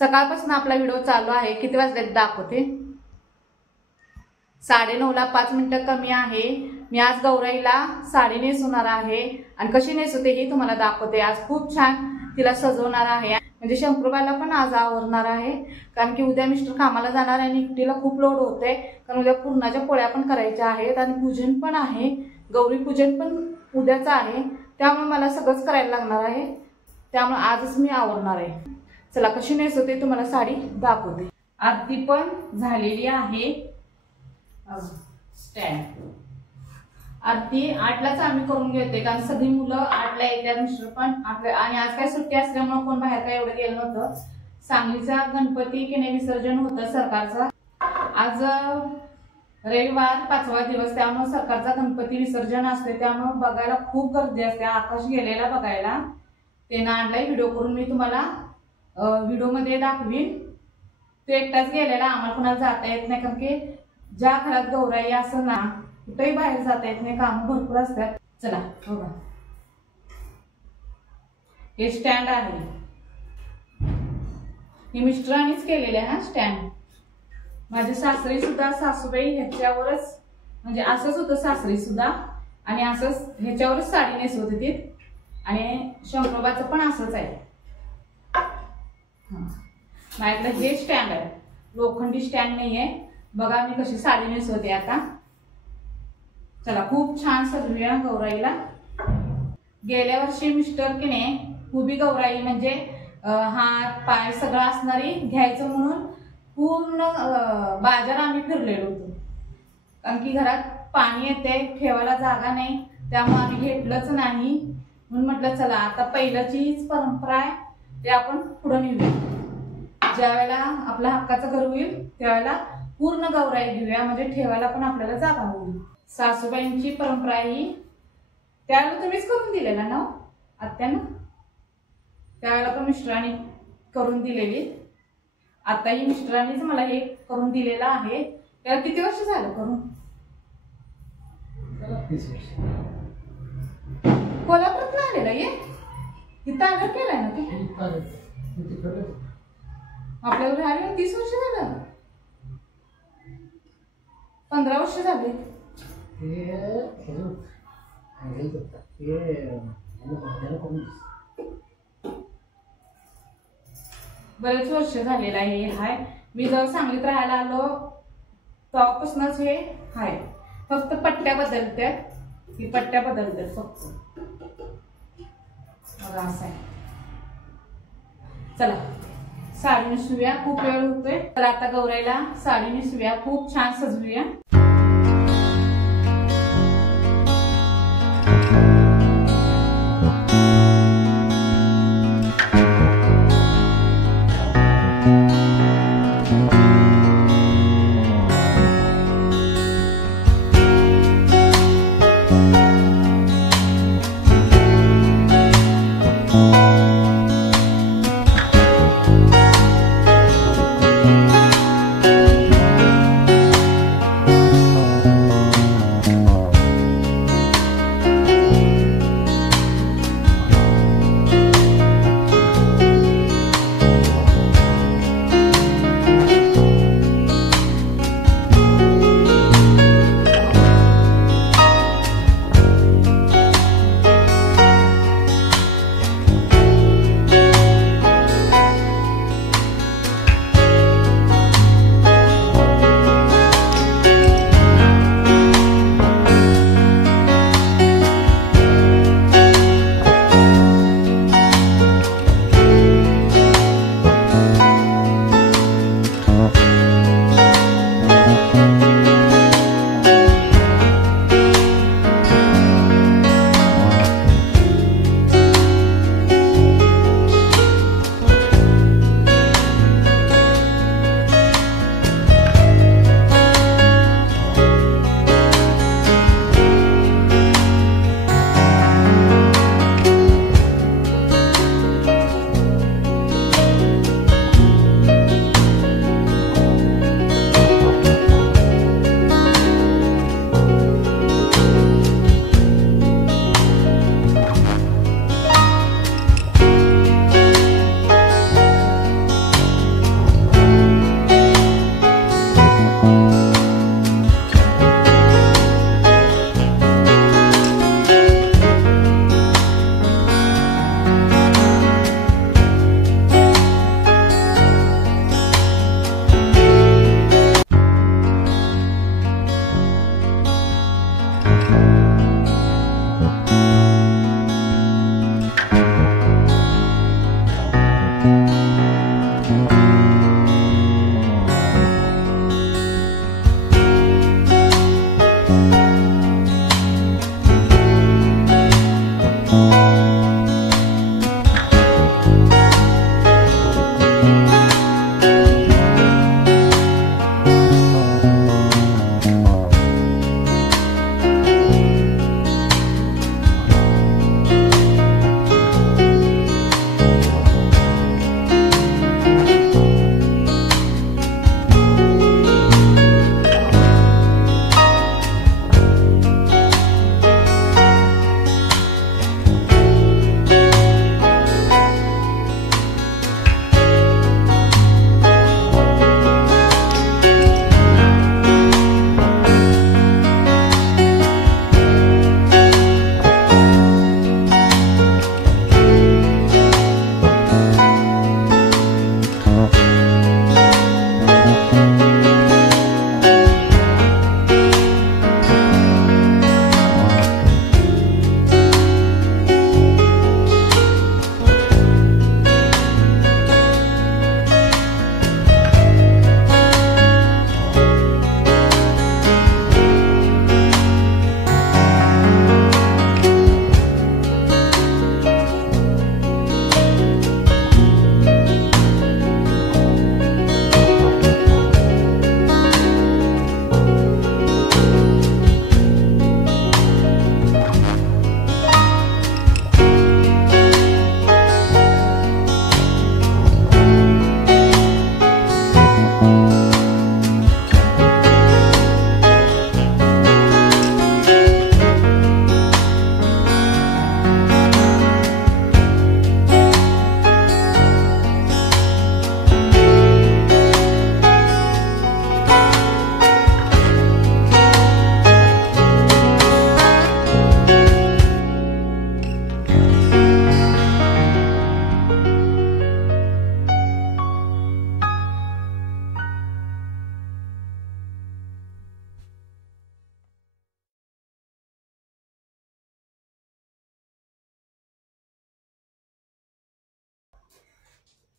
सकाळपासून आपला व्हिडिओ चालू आहे। किती वाजले दाखवते। 9:30ला 5 मिनिटं कमी आहे। मी आज गौराईला साडी नेसवणार आहे आणि कशी नेसवते हे तुम्हाला दाखवते। आज खूप छान तिला सजवणार आहे, म्हणजे शंकरूबाईला पण आज आवरणार आहे, कारण की उद्या मिस्टर कामाला जाणार आणि एकटीला खूप लोड होते, कारण उद्या पुरणाच्या पोळ्या पण करायच्या आहेत आणि पूजन पण आहे। गौरी पूजन पण उद्याच आहे, त्यामुळे मला सगळंच करायला लागणार आहे, त्यामुळे आजच मी आवरणार आहे। चला कशी नेसवते तुम्हाला साडी दाखवते। आरती पण झालेली आहे। स्टँड आरती 8लाच आम्ही करून घेते, कारण सगळी मुलं 8ला येतात, मिस्टर पण आपले, आणि आज काय सुट्टी असल्यामुळे कोण बाहेर काय एवढं गेलं नव्हतं। सांगलीचा गणपती की नाही विसर्जन होतं सरकारचा। आज रविवार 5वा दिवस, त्यामुळे सरकारचा गणपती विसर्जन असते, त्यामुळे बघायला खूप गर्दी असते। आकाश गेलेला बघायला, त्यानं आणलाय व्हिडिओ करून, मी तुम्हाला व्हिडिओ मध्ये दाखवीन। तो एकटाच गेलेला, आम्हाला कोणाला जाता येत नाही, कारण की ज्या घरात गौराई असेल ना कुठेही बाहेर जाता येत नाही, काम भरपूर असतात। चला बघा, हे स्टँड आहे, हे मिस्टरांनीच केलेले आहे स्टँड। माझे सासरी सुद्धा सासूबाई ह्याच्यावरच, म्हणजे असंच होतं सासरी सुद्धा, आणि असंच ह्याच्यावरच साडी नेसवत होती, आणि शंकरोबाचं पण असंच आहे। माझ्याकडे हे स्टँड आहे, लोखंडी स्टँड नाहीये। बघा मी कशी साडी नेसवते आता। चला खूप छान सजवूया गौराईला। गेल्या वर्षी मिस्टर की नाही उभी गौराई, म्हणजे हात पाय सगळं असणारी घ्यायचं म्हणून पूर्ण बाजार आम्ही फिरलेलो होतो, कारण की घरात पाणी येते, ठेवायला जागा नाही, त्यामुळे आम्ही घेतलंच नाही। म्हणून म्हटलं चला आता पहिल्याचीच परंपरा आहे ते आपण पुढे नेऊया। ज्या वेळेला आपल्या हक्काचं घर होईल त्यावेळेला पूर्ण गौराई घेऊया, म्हणजे ठेवायला पण आपल्याला जागा होईल। सासूबाईंची परंपरा ही त्यावेळेला तुम्हीच करून दिलेला ना आत्यानं, त्यावेळेला पण मिस्टरांनी करून दिलेली, आताही मिस्टरांनीच मला हे करून दिलेलं आहे। त्याला किती वर्ष झालं करून? 30 वर्ष। कोल्हापुरात आलेला ये इथं आलं केलाय ना तू? आपल्यावर आले 30 वर्ष झालं, 15 वर्ष झाले। बरेच वर्ष झालेलं आहे हे हाय। मी जेव्हा सांगलीत राहायला आलो तेव्हापासूनच हे हाय, फक्त पट्ट्या बदलतात, ही पट्ट्या बदलतात फक्त। बघा असं आहे। चला साडी नेसवूया, खूप वेळ होतोय, तर आता गौराईला साडी नेसवूया, खूप छान सजवूया।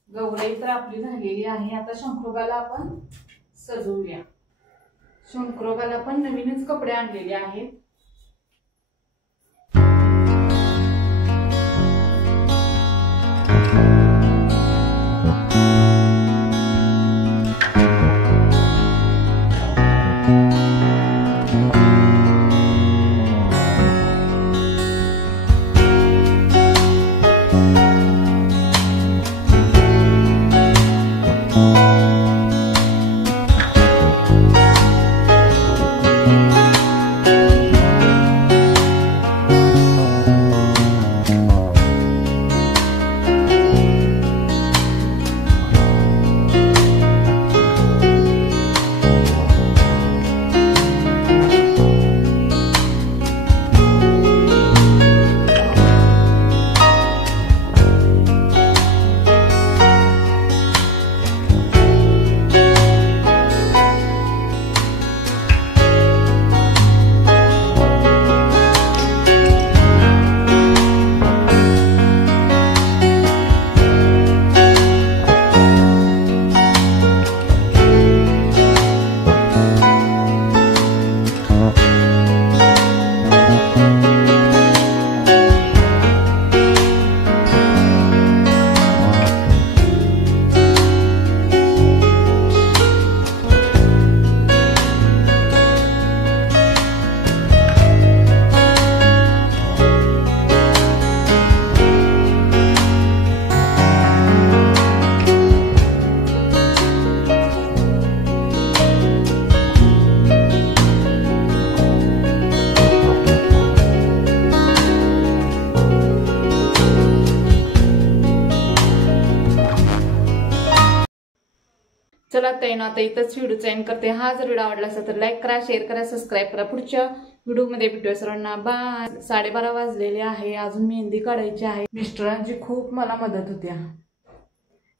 गौराई तर आपली झालेली आहे. आता शंकरोबाला आपण सजवूया. शंकरोबाला पण नवीनच कपडे आणलेले आहेत. चला ताई ना आता इथंच व्हिडिओ एंड करते. हा जर व्हिडिओ आवडला असेल तर लाईक करा, शेअर करा, सबस्क्राईब करा. पुढच्या व्हिडिओमध्ये भेटूया सर्वांना. बाय. 12:30 वाजलेले आहे. अजून मेहंदी काढायची आहे. मिस्टरांची खूप मला मदत होत्या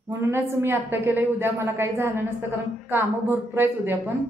म्हणूनच मी आत्ता केलंय. उद्या मला काही झालं नसतं कारण कामं भरपूर आहेत उद्या पण.